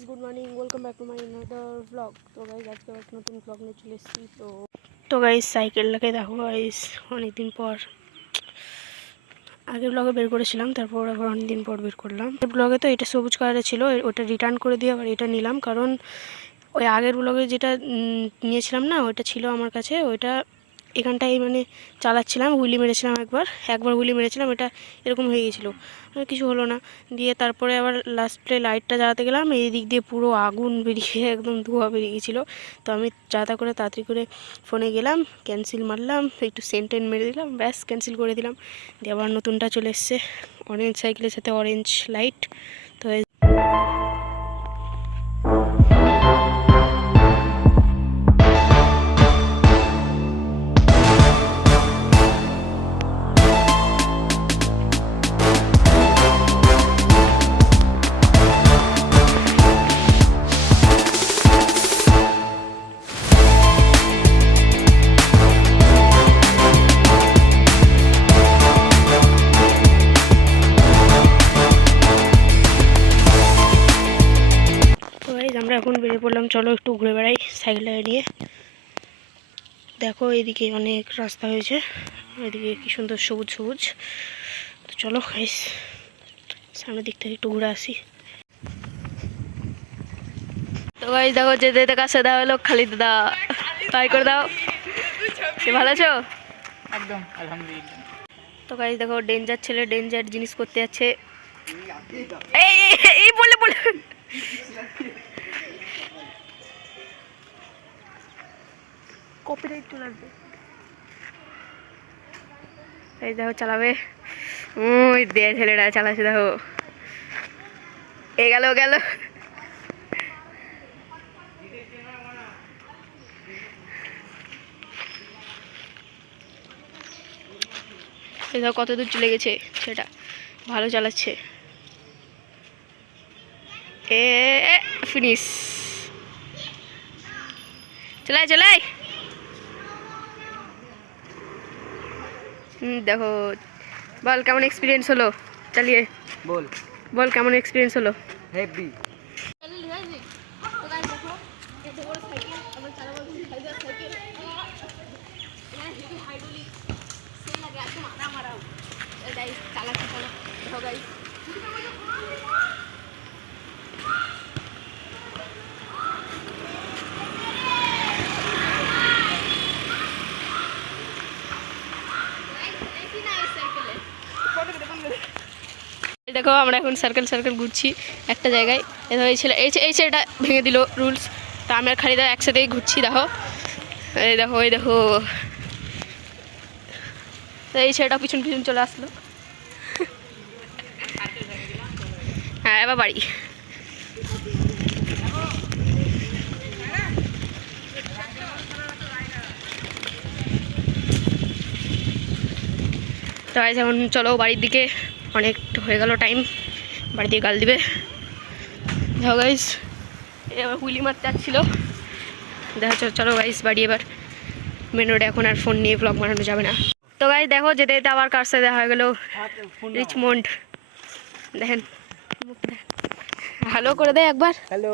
Guys, good morning, welcome back to my another blog. তো guys আজকে একটা নতুন ব্লগ নিয়ে চলে এসেছি। তো গাইস সাইকেলটাকে দেখো গাইস, অনেকদিন পর আগের ব্লগে বের করেছিলাম, তারপর আবার অনেকদিন পর বের করলাম। এই ব্লগে তো এটা সবুজ কালারের ছিল, ওটা রিটার্ন করে দিয়ে আবার এটা নিলাম, কারণ ওই আগের ব্লগে যেটা নিয়েছিলাম না, ওইটা ছিল আমার কাছে। ওইটা এখানটায় মানে চালাচ্ছিলাম, হুইলি মেরেছিলাম একবার হুইলি মেরেছিলাম, এটা এরকম হয়ে গেছিলো, কিছু হলো না। দিয়ে তারপরে আবার লাস্টে লাইটটা জ্বালাতে গেলাম, এই দিক দিয়ে পুরো আগুন বেরিয়ে একদম ধোঁয়া বেরিয়ে গেছিলো। তো আমি যাতা করে তাড়াতাড়ি করে ফোনে গেলাম, ক্যান্সেল মারলাম, একটু সেন্টেন মেরে দিলাম, ব্যাস ক্যান্সেল করে দিলাম। দিয়ে আবার নতুনটা চলে এসছে, অরেঞ্জ সাইকেলের সাথে অরেঞ্জ লাইট। তো আমরা এখন বেরিয়ে পড়লাম, চলো একটু ঘুরে বেড়াই সাইকেলটা নিয়ে। দেখো এদিকে অনেক রাস্তা হয়েছে, এদিকে কি সুন্দর সবুজ সবুজ। তো চলো গাইস সামনের দিক থেকে একটু ঘুরে আসি। তো গাইস দেখো যেতে কাছে দেওয়া হলো খালিদ দা, তাই করে দাও। ভালো আছো? একদম আলহামদুলিল্লাহ। তো গাইস দেখো ডেঞ্জার ছেলে ডেঞ্জার জিনিস করতে যাচ্ছে। এই বলে বলে কপিরাইট চলে আসবে। এই দেখো চালাবে, ওই দে ছেলেটা চালাচ্ছে, দেখো এ গেল গেল। এই দেখো কত দূর চলে গেছে, সেটা ভালো চালাচ্ছে। এ ফিনিশ, চলাই চলাই। দেখো বল কেমন এক্সপিরিয়েন্স হলো চালিয়ে, বল বল কেমন এক্সপিরিয়েন্স হলো। হেভি। দেখো আমরা এখন সার্কেল সার্কেল ঘুরছি একটা জায়গায়। এই ছেলেটা ভেঙে দিল রুলস, তা আমি আর খালিদা একসাথেই ঘুরছি। দেখো এই দেখো এই দেখো, তো এই ছেলেটা পিছন পিছন চলে আসলো। হ্যাঁ এবার বাড়ি। তো এখন চলো বাড়ির দিকে, অনেক হয়ে গেল টাইম, বাড়ি দিয়ে গাল দিবে। দেখো গাইস এবার হুইলি মারতে যাচ্ছিল। দেখো চলো গাইস বাড়ি, এবার মেন রোডে এখন আর ফোন নিয়ে ব্লগ বানানো যাবে না। তো গাইস দেখো যেতে যেতে আবার কার সাথে দেখা হয়ে গেল, রিচমন্ড। দেখেন ভালো করে দেয় একবার। হ্যালো।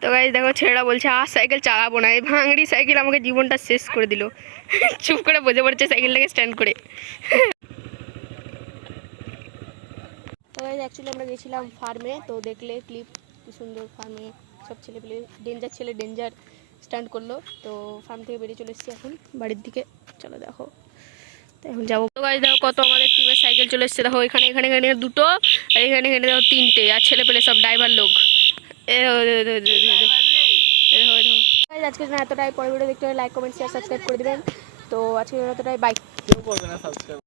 তো গাইস দেখো ছেলেরা বলছে আর সাইকেল চালাবো না, এই ভাঙড়ি সাইকেল আমাকে জীবনটা শেষ করে দিল। চুপ করে বসে পড়ছে সাইকেলটাকে স্ট্যান্ড করে। তো গাইস অ্যাকচুয়ালি আমরা গেছিলাম ফার্মে, তো দেখলে ক্লিপ কি সুন্দর, ফার্মে সব ছেলে পেলে ডেঞ্জার ছেলে ডেঞ্জার স্ট্যান্ড করলো। তো ফার্ম থেকে বেরিয়ে চলে এসেছি এখন বাড়ির দিকে, চলো দেখো। তো এখন যাবো। তো গাইস দেখো কত আমাদের টিমের সাইকেল চলে এসছে, দেখো এখানে এখানে এখানে দুটো, আর এখানে এখানে দেখো তিনটে, আর ছেলে পেলে সব ড্রাইভার লোক। আজকে না এতটাই, পরে ভিডিও দেখতে হলে লাইক কমেন্ট শেয়ার সাবস্ক্রাইব করে দেবেন। তো আজকে এতটাই, বাই। কেউ করবে না সাবস্ক্রাইব।